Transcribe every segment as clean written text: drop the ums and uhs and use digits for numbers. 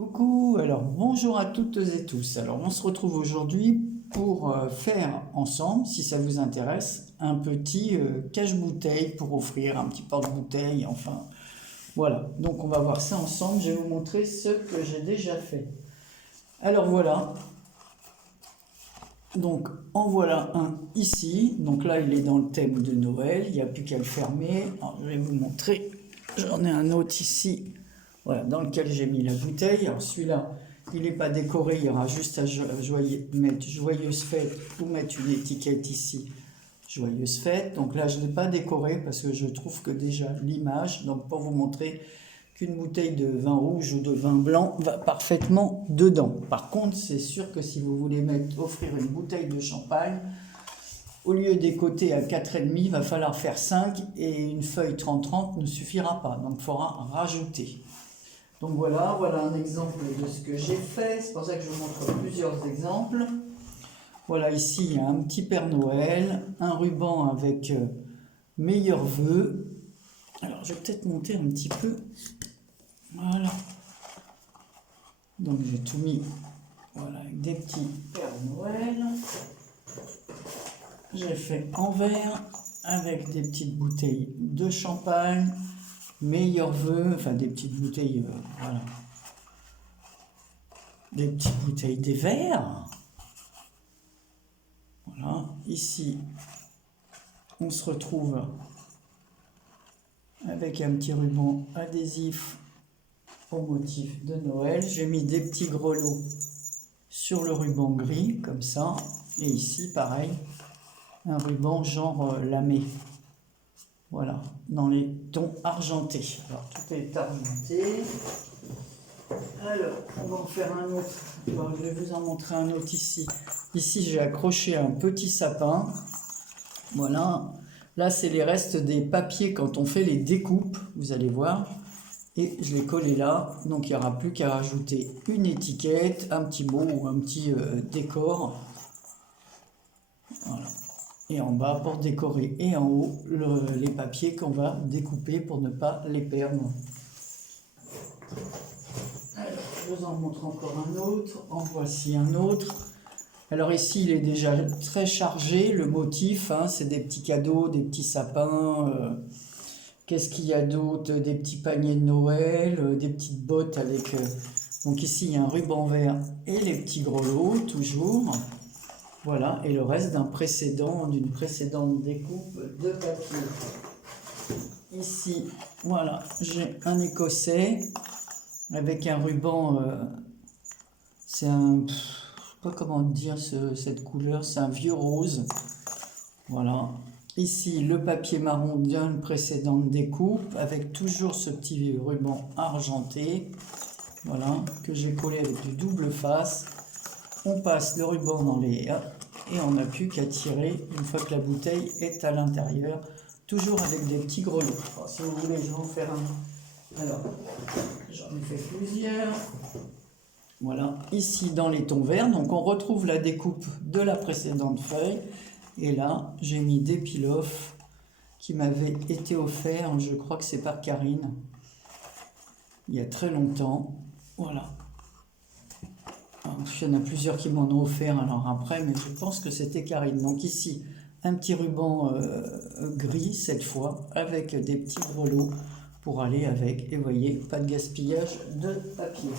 Coucou, alors bonjour à toutes et tous. Alors on se retrouve aujourd'hui pour faire ensemble, si ça vous intéresse, un petit cache-bouteille pour offrir, un petit porte-bouteille, enfin voilà. Donc on va voir ça ensemble, je vais vous montrer ce que j'ai déjà fait. Alors voilà, donc en voilà un ici, donc là il est dans le thème de Noël, il n'y a plus qu'à le fermer. Alors, je vais vous montrer, j'en ai un autre ici. Voilà, dans lequel j'ai mis la bouteille. Alors celui-là, il n'est pas décoré, il y aura juste à mettre Joyeuse Fête ou mettre une étiquette ici, Joyeuse Fête. Donc là, je ne l'ai pas décoré parce que je trouve que déjà l'image, donc pour vous montrer qu'une bouteille de vin rouge ou de vin blanc va parfaitement dedans. Par contre, c'est sûr que si vous voulez offrir une bouteille de champagne, au lieu des côtés à 4,5, il va falloir faire 5 et une feuille 30-30 ne suffira pas. Donc il faudra rajouter. Donc voilà un exemple de ce que j'ai fait. C'est pour ça que je vous montre plusieurs exemples. Voilà, ici, il y a un petit Père Noël, un ruban avec meilleurs vœux. Alors, je vais peut-être monter un petit peu. Voilà. Donc, j'ai tout mis avec des petits Père Noël. J'ai fait en verre avec des petites bouteilles de champagne. Meilleurs vœux, enfin des petites bouteilles, voilà. Des petites bouteilles des verres. Voilà, ici, on se retrouve avec un petit ruban adhésif au motif de Noël. J'ai mis des petits grelots sur le ruban gris, comme ça. Et ici, pareil, un ruban genre lamé. Voilà, dans les tons argentés. Alors, tout est argenté. Alors, on va en faire un autre. Bon, je vais vous en montrer un autre ici. Ici, j'ai accroché un petit sapin. Voilà. Là, c'est les restes des papiers quand on fait les découpes, vous allez voir. Et je l'ai collé là. Donc, il n'y aura plus qu'à rajouter une étiquette, un petit mot ou un petit décor. Voilà. Et en bas pour décorer. Et en haut, les papiers qu'on va découper pour ne pas les perdre. Alors, je vous en montre encore un autre. En voici un autre. Alors ici, il est déjà très chargé. Le motif, hein, c'est des petits cadeaux, des petits sapins. Qu'est-ce qu'il y a d'autre? Des petits paniers de Noël, des petites bottes avec... Donc ici, il y a un ruban vert et les petits grelots, toujours. Voilà, et le reste d'une précédente découpe de papier. Ici, voilà, j'ai un écossais avec un ruban, c'est un, je sais pas comment dire cette couleur, c'est un vieux rose. Voilà, ici le papier marron d'une précédente découpe avec toujours ce petit ruban argenté. Voilà, que j'ai collé avec du double face. On passe le ruban dans les... Et on n'a plus qu'à tirer une fois que la bouteille est à l'intérieur. Toujours avec des petits grelots. Alors, si vous voulez, je vais en faire un. Alors, j'en ai fait plusieurs. Voilà, ici dans les tons verts. Donc on retrouve la découpe de la précédente feuille. Et là, j'ai mis des peel-off qui m'avaient été offerts. Je crois que c'est par Karine. Il y a très longtemps. Voilà. Il y en a plusieurs qui m'en ont offert alors après, mais je pense que c'était Karine. Donc ici, un petit ruban gris cette fois, avec des petits grelots pour aller avec. Et vous voyez, pas de gaspillage de papier.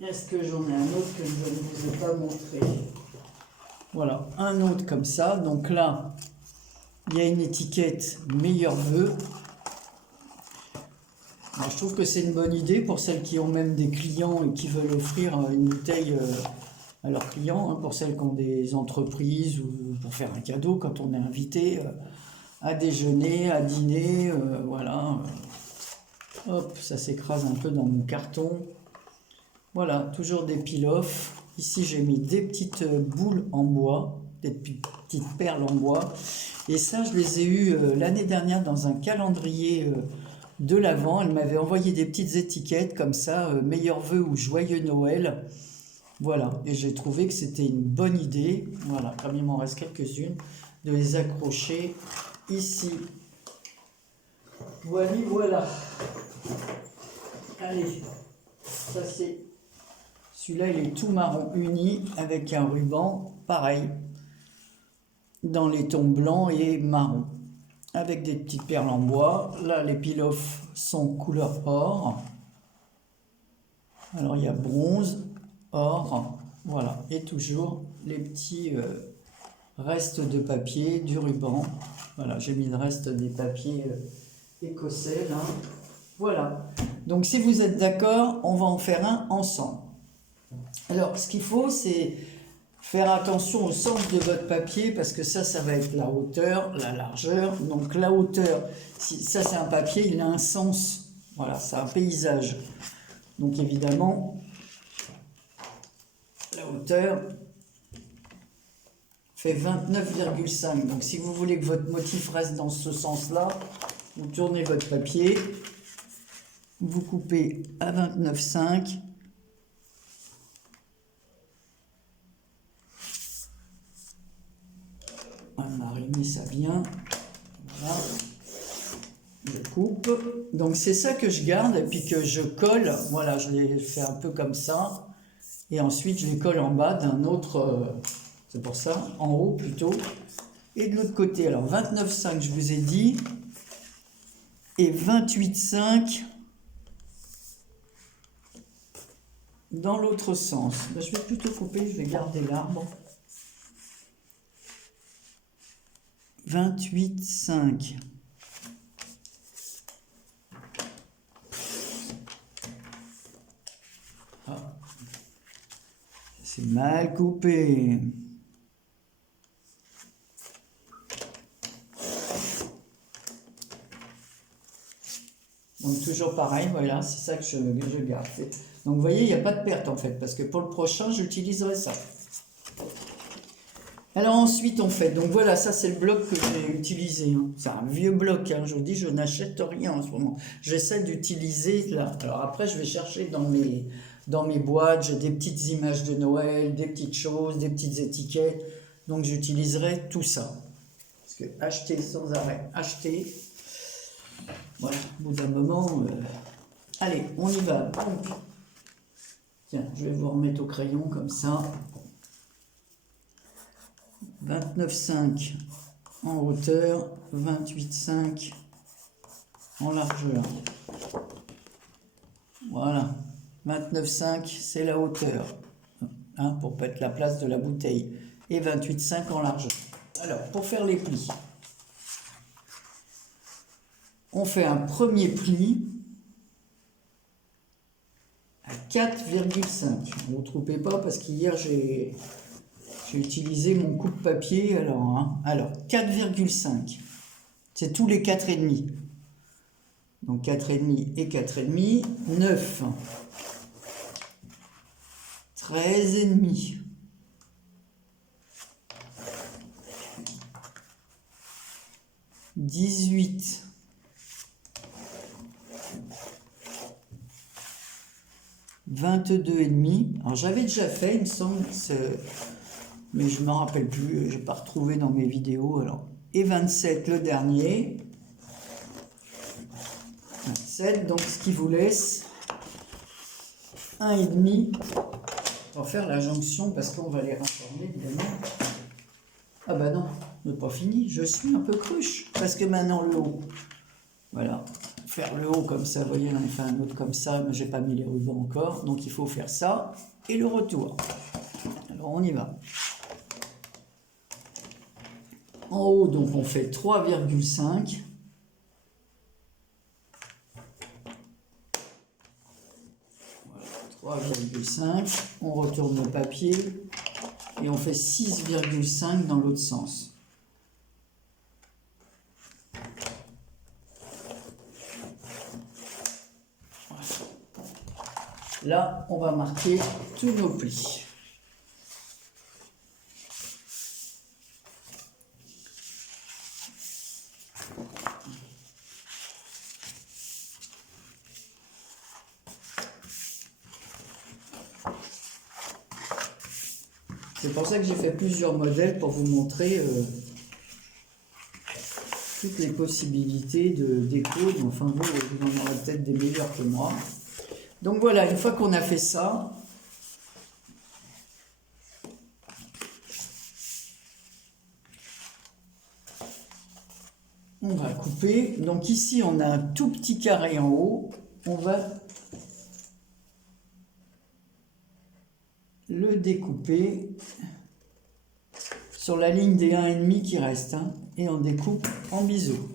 Est-ce que j'en ai un autre que je ne vous ai pas montré? Voilà, un autre comme ça. Donc là, il y a une étiquette meilleurs vœux. Alors, je trouve que c'est une bonne idée pour celles qui ont même des clients et qui veulent offrir une bouteille à leurs clients, hein, pour celles qui ont des entreprises ou pour faire un cadeau quand on est invité à déjeuner, à dîner, voilà. Hop, ça s'écrase un peu dans mon carton. Voilà, toujours des peel-off. Ici, j'ai mis des petites boules en bois, des petites perles en bois. Et ça, je les ai eues l'année dernière dans un calendrier de l'Avent. Elle m'avait envoyé des petites étiquettes comme ça, meilleurs vœux ou joyeux Noël. Voilà, et j'ai trouvé que c'était une bonne idée, voilà, comme il m'en reste quelques-unes, de les accrocher ici. Voilà. Allez, Ça c'est... Celui-là, il est tout marron uni avec un ruban, pareil, dans les tons blancs et marron, avec des petites perles en bois. Là, les peel-off sont couleur or. Alors, il y a bronze, or, voilà. Et toujours les petits restes de papier, du ruban. Voilà, j'ai mis le reste des papiers écossais, là. Voilà. Donc, si vous êtes d'accord, on va en faire un ensemble. Alors, ce qu'il faut, c'est faire attention au sens de votre papier, parce que ça va être la hauteur, la largeur. Donc, la hauteur, ça c'est un papier, il a un sens. Voilà, c'est un paysage. Donc, évidemment, la hauteur fait 29,5. Donc, si vous voulez que votre motif reste dans ce sens-là, vous tournez votre papier, vous coupez à 29,5. Mariner ça bien, voilà, je coupe, donc c'est ça que je garde et puis que je colle, voilà, je les fais un peu comme ça, et ensuite je les colle en bas d'un autre, c'est pour ça, en haut plutôt, et de l'autre côté, alors 29,5 je vous ai dit, et 28,5 dans l'autre sens. Ben, je vais plutôt couper, je vais garder l'arbre. 28,5. Ah, c'est mal coupé. Donc toujours pareil, voilà, c'est ça que je garde. Donc vous voyez, il n'y a pas de perte en fait, parce que pour le prochain, j'utiliserai ça. Alors ensuite on fait, donc voilà, ça c'est le bloc que j'ai utilisé, hein. C'est un vieux bloc, hein. Je vous dis, je n'achète rien en ce moment. J'essaie d'utiliser là. Alors après je vais chercher dans mes boîtes, j'ai des petites images de Noël, des petites choses, des petites étiquettes. Donc j'utiliserai tout ça. Parce que acheter sans arrêt, acheter. Voilà, au bout d'un moment, allez, on y va. Donc, tiens, je vais vous remettre au crayon comme ça. 29,5 en hauteur, 28,5 en largeur. Voilà, 29,5 c'est la hauteur, hein, pour mettre la place de la bouteille, et 28,5 en largeur. Alors, pour faire les plis, on fait un premier pli à 4,5. Ne vous trompez pas parce qu'hier j'ai utilisé mon coupe-papier. Alors 4,5. C'est tous les 4,5. Donc 4,5 et 4,5. 9. 13,5. 18. 22,5. Alors j'avais déjà fait, il me semble, mais je ne m'en rappelle plus, je n'ai pas retrouvé dans mes vidéos. Alors. Et 27 le dernier. 27, donc ce qui vous laisse 1,5. On va faire la jonction parce qu'on va les rassemble évidemment. Ah bah non, n'est pas fini, je suis un peu cruche, parce que maintenant le haut, voilà. Faire le haut comme ça, vous voyez, on a fait un autre comme ça, mais j'ai pas mis les rubans encore, donc il faut faire ça, et le retour. Alors on y va. En haut, donc on fait 3,5. Voilà, 3,5. On retourne le papier, et on fait 6,5 dans l'autre sens. Là, on va marquer tous nos plis. C'est pour ça que j'ai fait plusieurs modèles pour vous montrer toutes les possibilités de déco. Enfin, vous en aurez peut-être des meilleurs que moi. Donc voilà, une fois qu'on a fait ça, on va couper. Donc ici, on a un tout petit carré en haut. On va le découper sur la ligne des 1,5 qui reste. Hein, et on découpe en biseau.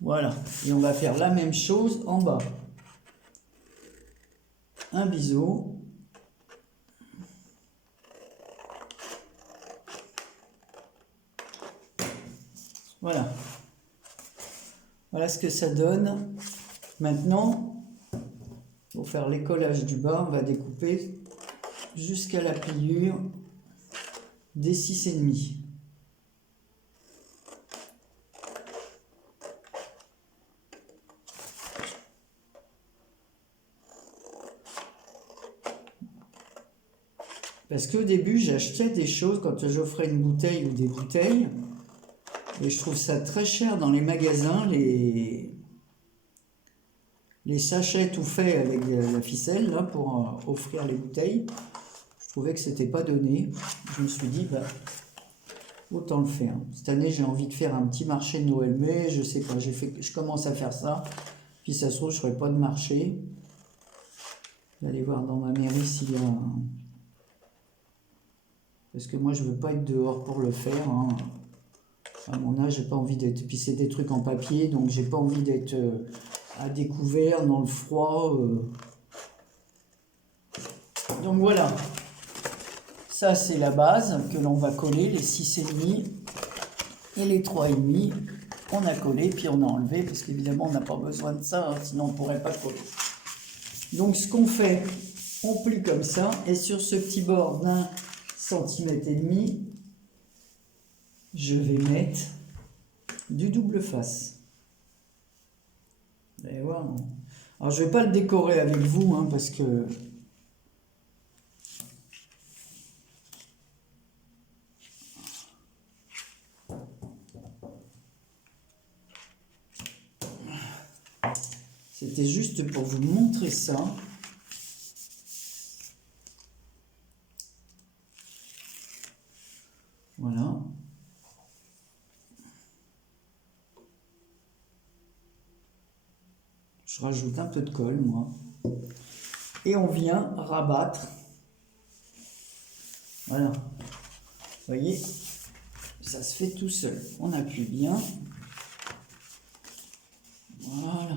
Voilà. Et on va faire la même chose en bas. Un biseau. Voilà. Voilà ce que ça donne. Maintenant, pour faire l'écollage du bas, on va découper jusqu'à la pliure des 6,5. Parce qu'au début, j'achetais des choses quand j'offrais une bouteille ou des bouteilles. Et je trouve ça très cher dans les magasins, les sachets tout faits avec la ficelle là, pour offrir les bouteilles. Je trouvais que c'était pas donné. Je me suis dit, bah, autant le faire. Cette année, j'ai envie de faire un petit marché de Noël, mais je sais pas, je commence à faire ça. Puis ça se trouve, je ferai pas de marché. Je vais aller voir dans ma mairie s'il y a... Parce que moi, je veux pas être dehors pour le faire. Hein. À mon âge, j'ai pas envie d'être... Puis c'est des trucs en papier, donc j'ai pas envie d'être à découvert, dans le froid. Donc voilà. Ça, c'est la base que l'on va coller, les 6,5 et les 3,5. On a collé, puis on a enlevé, parce qu'évidemment, on n'a pas besoin de ça, hein, sinon on ne pourrait pas coller. Donc ce qu'on fait, on plie comme ça, et sur ce petit bord d'1,5 cm, je vais mettre du double face. Vous allez voir, non. Alors je ne vais pas le décorer avec vous, hein, parce que... C'était juste pour vous montrer ça. Voilà. Je rajoute un peu de colle, moi. Et on vient rabattre. Voilà. Vous voyez, ça se fait tout seul. On appuie bien. Voilà.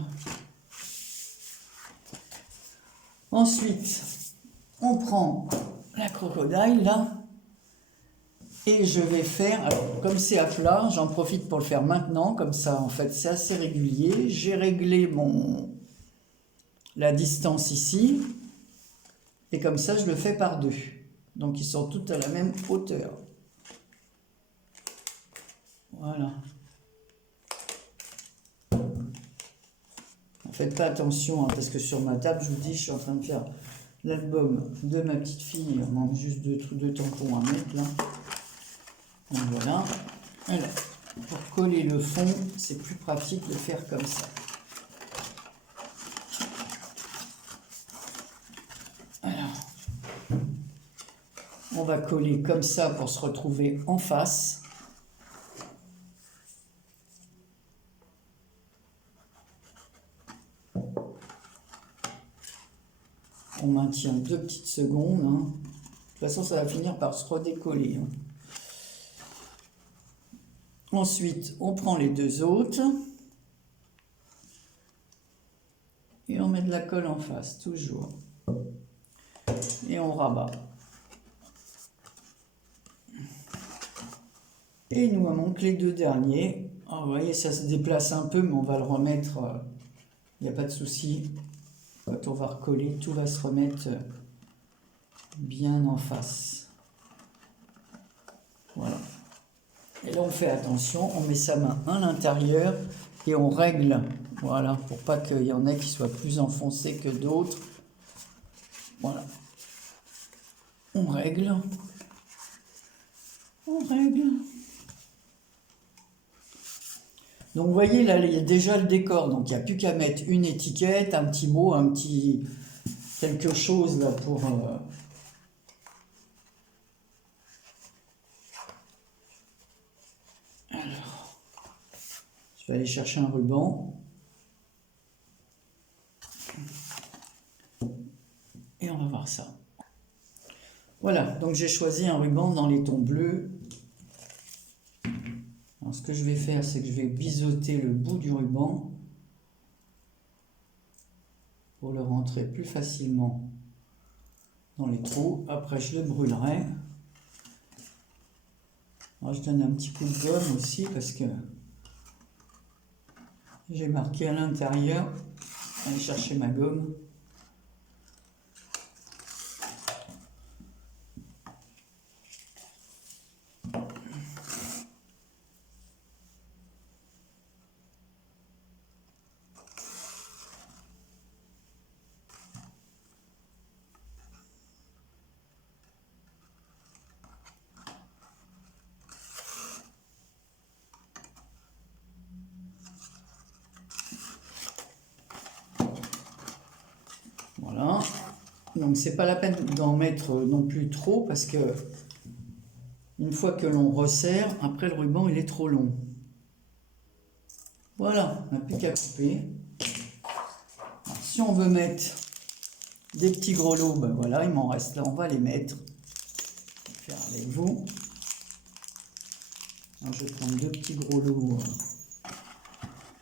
Ensuite, on prend la crocodile, là. Et je vais faire, alors comme c'est à plat, j'en profite pour le faire maintenant, comme ça en fait c'est assez régulier. J'ai réglé la distance ici, et comme ça je le fais par deux. Donc ils sont tous à la même hauteur. Voilà. Faites pas attention, hein, parce que sur ma table, je vous dis, je suis en train de faire l'album de ma petite fille. Il manque juste deux tampons à mettre là. Donc voilà. Alors, pour coller le fond, c'est plus pratique de faire comme ça. Alors, on va coller comme ça pour se retrouver en face. On maintient 2 petites secondes. Hein. De toute façon, ça va finir par se redécoller. Hein. Ensuite, on prend les deux autres. Et on met de la colle en face, toujours. Et on rabat. Et il nous manque les deux derniers. Oh, vous voyez, ça se déplace un peu, mais on va le remettre. Il n'y a pas de souci. Quand on va recoller, tout va se remettre bien en face. Voilà. Et là, on fait attention, on met sa main à l'intérieur et on règle. Voilà, pour pas qu'il y en ait qui soient plus enfoncés que d'autres. Voilà. On règle. On règle. Donc vous voyez, là, il y a déjà le décor. Donc il n'y a plus qu'à mettre une étiquette, un petit mot, un petit quelque chose là pour... Alors, je vais aller chercher un ruban. Et on va voir ça. Voilà, donc j'ai choisi un ruban dans les tons bleus. Alors ce que je vais faire, c'est que je vais biseauter le bout du ruban pour le rentrer plus facilement dans les trous. Après, je le brûlerai. Alors, je donne un petit coup de gomme aussi parce que j'ai marqué à l'intérieur. Je vais aller chercher ma gomme. Voilà, donc c'est pas la peine d'en mettre non plus trop parce que une fois que l'on resserre, après le ruban il est trop long. Voilà, on n'a plus qu'à couper. Alors, si on veut mettre des petits grelots, ben voilà, il m'en reste là, on va les mettre. Je vais faire avec vous. Alors, je vais prendre deux petits grelots.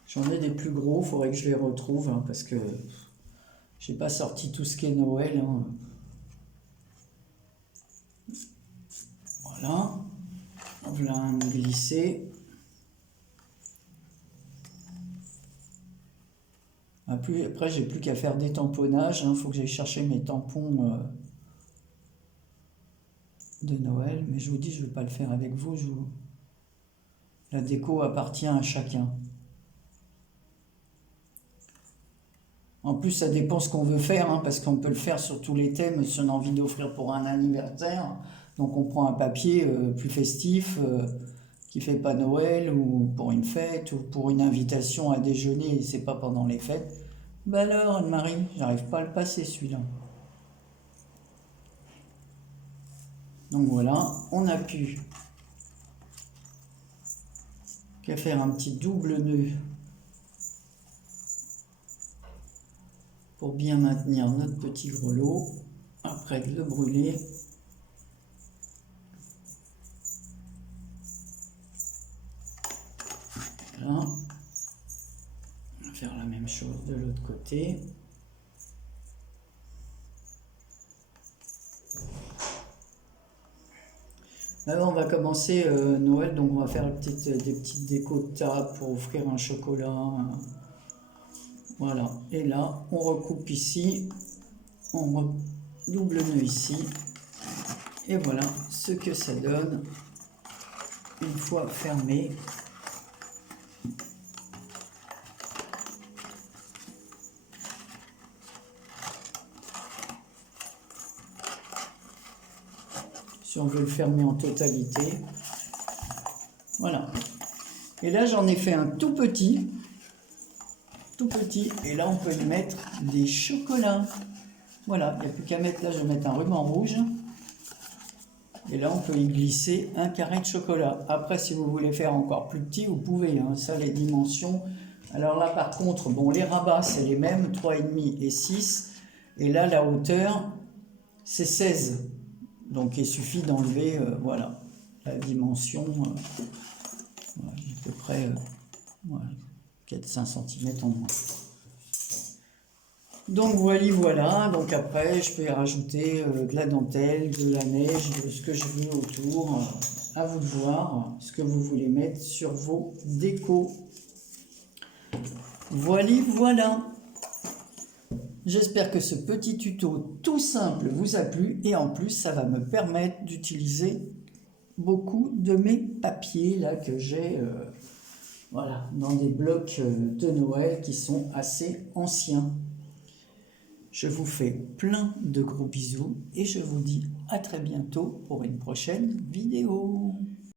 J'en ai des plus gros, il faudrait que je les retrouve hein, parce que j'ai pas sorti tout ce qui est Noël. Hein. Voilà. Voilà un glissé. Après, j'ai plus qu'à faire des tamponnages. Il faut que j'aille chercher mes tampons de Noël. Mais je vous dis, je ne vais pas le faire avec vous. La déco appartient à chacun. En plus, ça dépend ce qu'on veut faire, hein, parce qu'on peut le faire sur tous les thèmes si on a envie d'offrir pour un anniversaire. Donc on prend un papier plus festif, qui fait pas Noël, ou pour une fête, ou pour une invitation à déjeuner, et c'est pas pendant les fêtes. Ben alors, Anne-Marie, j'arrive pas à le passer celui-là. Donc voilà, on a pu qu'à faire un petit double nœud pour bien maintenir notre petit grelot, après de le brûler. Voilà. On va faire la même chose de l'autre côté. Maintenant, on va commencer Noël, donc on va faire des petites décos de table pour offrir un chocolat. Voilà, et là, on recoupe ici, on double nœud ici, et voilà ce que ça donne une fois fermé. Si on veut le fermer en totalité. Voilà. Et là, j'en ai fait un tout petit. Et là, on peut y mettre des chocolats. Voilà, il n'y a plus qu'à mettre, là, je vais mettre un ruban rouge. Et là, on peut y glisser un carré de chocolat. Après, si vous voulez faire encore plus petit, vous pouvez. Hein, ça, les dimensions. Alors là, par contre, bon, les rabats, c'est les mêmes, 3,5 et 6. Et là, la hauteur, c'est 16. Donc, il suffit d'enlever, voilà, la dimension. Voilà, à peu près, voilà, 4-5 cm en moins. Donc voilà, donc après je peux y rajouter de la dentelle, de la neige, de ce que je veux autour. À vous de voir ce que vous voulez mettre sur vos décos. Voilà. J'espère que ce petit tuto tout simple vous a plu et en plus ça va me permettre d'utiliser beaucoup de mes papiers là que j'ai voilà, dans des blocs de Noël qui sont assez anciens. Je vous fais plein de gros bisous et je vous dis à très bientôt pour une prochaine vidéo.